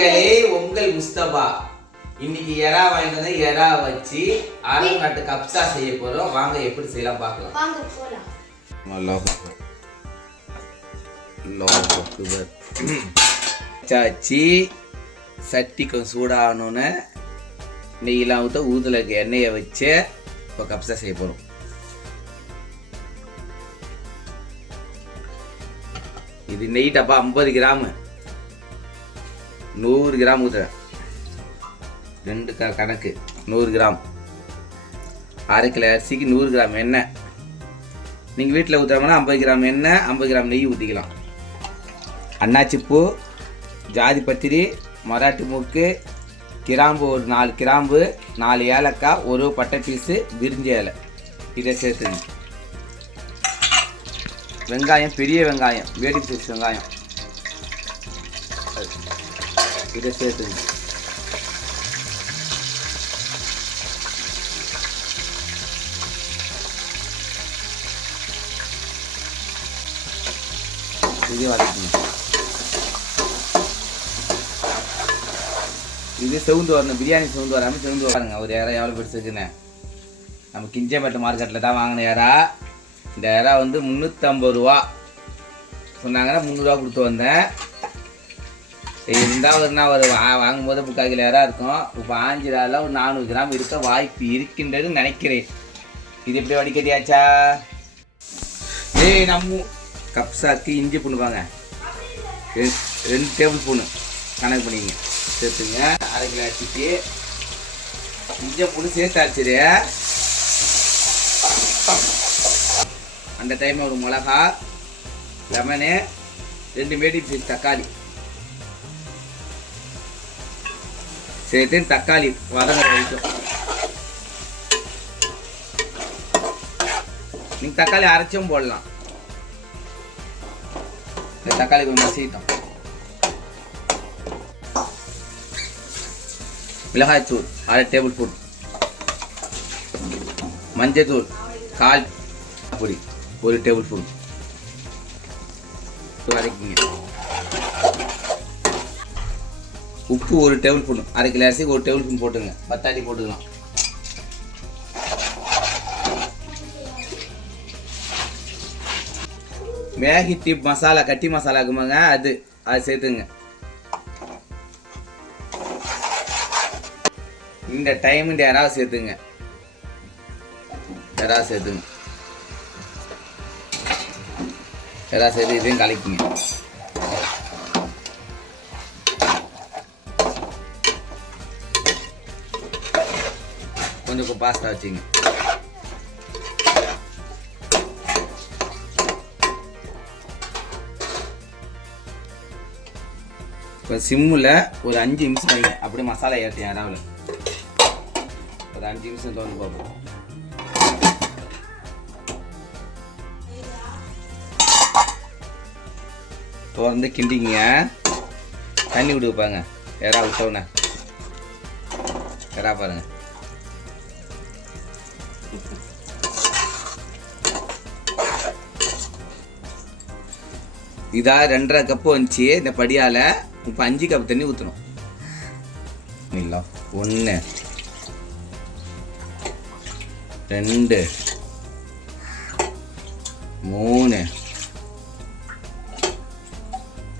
மக்களே உங்கள் முஸ்தபா. இன்னைக்கு எறா வாங்கிட்டு வந்து எறா வச்சு அரபு நாட்டு கப்சா செய்ய போறோம். வாங்க எப்படி செய்யலாம் பார்க்கலாம். வாங்க போலாம். அக்பர் சாச்சி சட்டி கொஞ்சம் சூடாகணுன்னு நெய்யெல்லாம் ஊற்ற ஊதுல எண்ணெயை வச்சு இப்போ கப்சா செய்ய போகிறோம் இது நெய் டப்பா ஐம்பது கிராமு. நூறு கிராம் ஊற்றுறேன் ரெண்டு க கணக்கு. நூறு கிராம். அரை கிலோ அரிசிக்கு நூறு கிராம் எண்ணெய். நீங்கள் வீட்டில் ஊற்றுறோம்னா ஐம்பது கிராம் எண்ணெய் ஐம்பது கிராம் நெய் ஊற்றிக்கலாம் அன்னாச்சிப்பூ ஜாதி பத்திரி மராட்டி மூக்கு கிராம்பு ஒரு நாலு கிராம்பு நாலு ஏலக்காய் ஒரு பட்டை பீஸு விரிஞ்ச இலை. இதை சேர்த்துங்க வெங்காயம் பெரிய வெங்காயம் வேடி பீஸ் வெங்காயம். இதை சேர்த்துங்க இது வதக்குங்க இது செவுந்து வரணும் பிரியாணி செவுந்து வராமல் செவுந்து வராங்க ஒரு இறா எவ்வளோ பெருசுக்குன்னு நம்ம கிஞ்சம்பேட்டை மார்க்கெட்டில் தான் வாங்கின இறா இந்த இறா வந்து முந்நூற்றம்பது ரூபா சொன்னாங்கன்னா முந்நூறுரூவா கொடுத்து வந்தேன் இருந்தால் ஒரு நான் ஒரு வா- வாங்கும்போது முக்கால் கிலோ இருக்கும். இப்போ ஆஞ்சு ஒரு நானூறு கிராம் இருக்க வாய்ப்பு இருக்கின்றது நினைக்கிறேன். இது எப்படி வடிக்கட்டியாச்சா ஏய் நம்ம கப்சாக்கு இஞ்சி பண்ணுவாங்க ரெண்டு- ரெண்டு டேபிள் ஸ்பூனு கணக்கு பண்ணிங்க சேர்த்துங்க. அரை கிலோ அரிசிக்கு இஞ்சி பூண்டு சேர்த்து அரைச்சிரு அந்த டைமில் ஒரு மிளகா லெமனு ரெண்டு மீடியம் பீஸ் தக்காளி. சேர்த்து தக்காளி வதங்குற வரைக்கும் நீங்கள் தக்காளி அரைச்சும் போடலாம். தக்காளி கொஞ்சம் மசிட்டோம் மிளகாய்த்தூள் அரை டேபிள் ஸ்பூன். மஞ்சத்தூள் கால் பொடி ஒரு டேபிள் ஸ்பூன். வதக்கிங்க. உப்பு ஒரு டேபிள் ஸ்பூன் அரை கிலோ அரிசி ஒரு டேபிள் ஸ்பூன் போட்டுங்க பத்தாட்டி போட்டுக்கலாம். மேகி டிப் மசாலா கட்டி மசாலா இருக்குமாங்க அது அது சேர்த்துங்க. இந்த டைம் இந்த யாராவது சேர்த்துங்க. யாராவது சேர்த்துங்க. யாராவது சேர்த்து இதையும் கலக்கிங்க. கொஞ்சம் பாஸ்தா வச்சுங்க. இப்போ சிம்மில் ஒரு அஞ்சு நிமிஷம் வைங்க. அப்படியே மசாலா ஏற்றி யாராவில் ஒரு அஞ்சு நிமிஷம் தோணு பார்ப்போம். திறந்து கிண்டிங்க. தண்ணி விட்டு வைப்பாங்க யாரா விட்டோன்னே யாரா பாருங்கள் இதா ரெண்டரை கப்பு வந்துச்சு. இந்த படியால் இப்போ அஞ்சு கப் தண்ணி ஊற்றணும் இல்லை ஒன்று ரெண்டு. மூணு.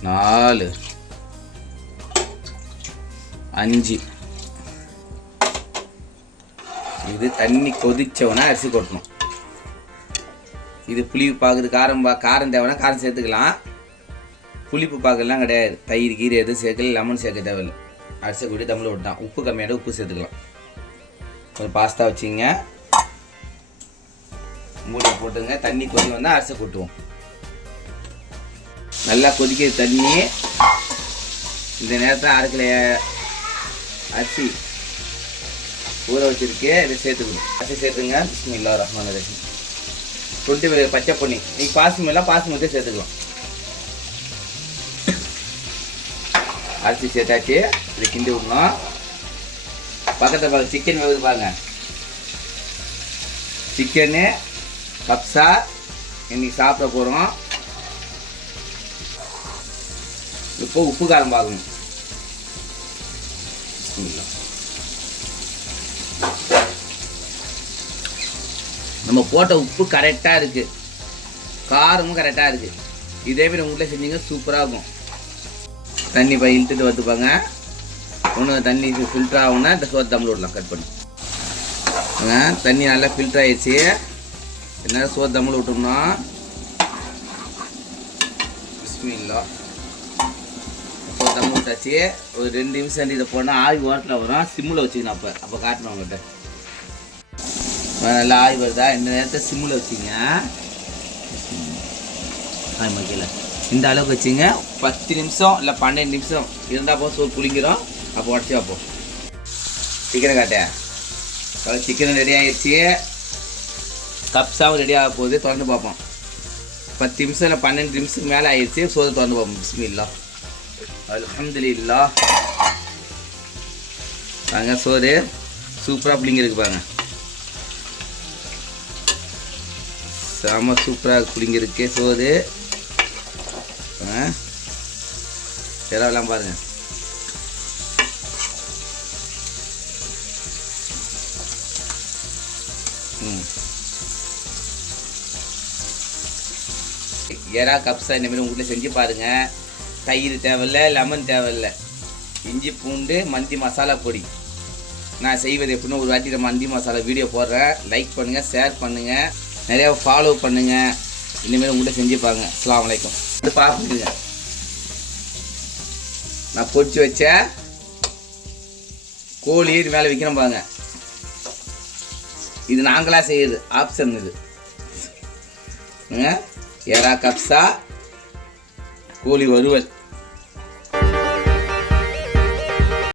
நாலு. அஞ்சு. இது தண்ணி கொதிச்சவனா அரிசி கொட்டணும். இது புளிவு பார்க்குது காரம் பா காரம் தேவைன்னா காரம் சேர்த்துக்கலாம். புளிப்பு பாக்கெல்லாம் கிடையாது. தயிர் கீரை எதுவும் சேர்க்கல லெமன் சேர்க்க தேவையில்லை. அரிசி கூட்டி தமிழ் விட்டான் உப்பு கம்மியாக உப்பு சேர்த்துக்கலாம். ஒரு பாஸ்தா வச்சுங்க. மூடி போட்டுங்க. தண்ணி கொதி வந்தால் அரிசி கொட்டுவோம். நல்லா கொதிக்கிற தண்ணி இந்த நேரத்தில் அரைக்கல. அரிசி ஊற வச்சிருக்கு. இதை சேர்த்துக்கணும். அரிசி சேர்த்துங்க. பிஸ்மில்லா ரஹ்மான் ரஹீம். டுவெண்ட்டி பச்சை பொன்னி. நீங்கள் பாசுமெல்லாம் பாசுமத்தே சேர்த்துக்கலாம். அரிசி சேர்த்தாச்சு. இதை கிண்டி விடணும். பக்கத்தில் பார்க்க சிக்கன் வேகுது பாருங்க. சிக்கனு கப்ஸா இன்னைக்கு சாப்பிட போகிறோம் இப்போ உப்பு காரம் பார்க்கணும். நம்ம போட்ட உப்பு கரெக்டாக இருக்குது காரமும் கரெக்டாக இருக்குது இதே மாதிரி உங்கள் வீட்டில் செஞ்சீங்க சூப்பராக இருக்கும். தண்ணி போய் இழுத்துட்டு வந்துப்பாங்க. ஒன்று தண்ணி ஃபில்டர் ஆகும்னா இந்த சோறு தம்பு விடலாம் கட் பண்ணி ஆ, தண்ணி நல்லா ஃபில்டர் ஆகிடுச்சு என்ன சோறு தம்பு விட்டோம்னா பிஸ்மில்லா. சோறு தம்பு விட்டாச்சு. ஒரு ரெண்டு நிமிஷம் இதை போனால் ஆவி ஓரத்தில் வரும். சிம்மில் வச்சுக்கணும் அப்போ. அப்போ காட்டணும் அவங்ககிட்ட நல்லா ஆவி வருதா? இந்த நேரத்தை சிம்மில் வச்சுங்க. ஆய் மக்கள இந்த அளவுக்கு வச்சுங்க. பத்து நிமிஷம் இல்லை பன்னெண்டு நிமிஷம். இருந்தால் போதும் சோறு புளிங்கிறோம் அப்போ உடச்சி வைப்போம். சிக்கனை காட்டேன் சிக்கன் ரெடி ஆயிடுச்சு கப்ஸாவும் ரெடி ஆக போகுது. திறந்து பார்ப்போம். பத்து நிமிஷம் இல்லை பன்னெண்டு நிமிஷத்துக்கு மேலே ஆயிடுச்சு சோறு திறந்து பார்ப்போம். பிஸ்மில்லா. அல்ஹம்துலில்லா பாருங்க சோறு. சூப்பராக புளிங்கிருக்கு பாருங்க. செம சூப்பராக புளிங்கிருக்கு சோறு. இரவெல்லாம் பாருங்க. ம். எறா கப்ஸா இந்தமாரி உங்கள் வீட்டில் செஞ்சு பாருங்க. தயிர் தேவையில்ல லெமன் தேவையில்ல. இஞ்சி பூண்டு மந்தி மசாலா பொடி. நான் செய்வது எப்படின்னு ஒரு வாட்டி மந்தி மசாலா வீடியோ போடுறேன். லைக் பண்ணுங்கள் ஷேர் பண்ணுங்கள் நிறையா ஃபாலோ பண்ணுங்கள் இந்தமாரி உங்கள்கிட்ட செஞ்சு பாருங்க. அஸ்ஸலாமு அலைக்கும். இது பார்க்குங்க நான் பொறிச்சு வச்ச கோழி இது மேலே வைக்கிறேன் பாருங்க. இது நாங்களாக செய்யுது ஆப்ஷன் இது. எறா கப்ஸா கோழி வறுவல்.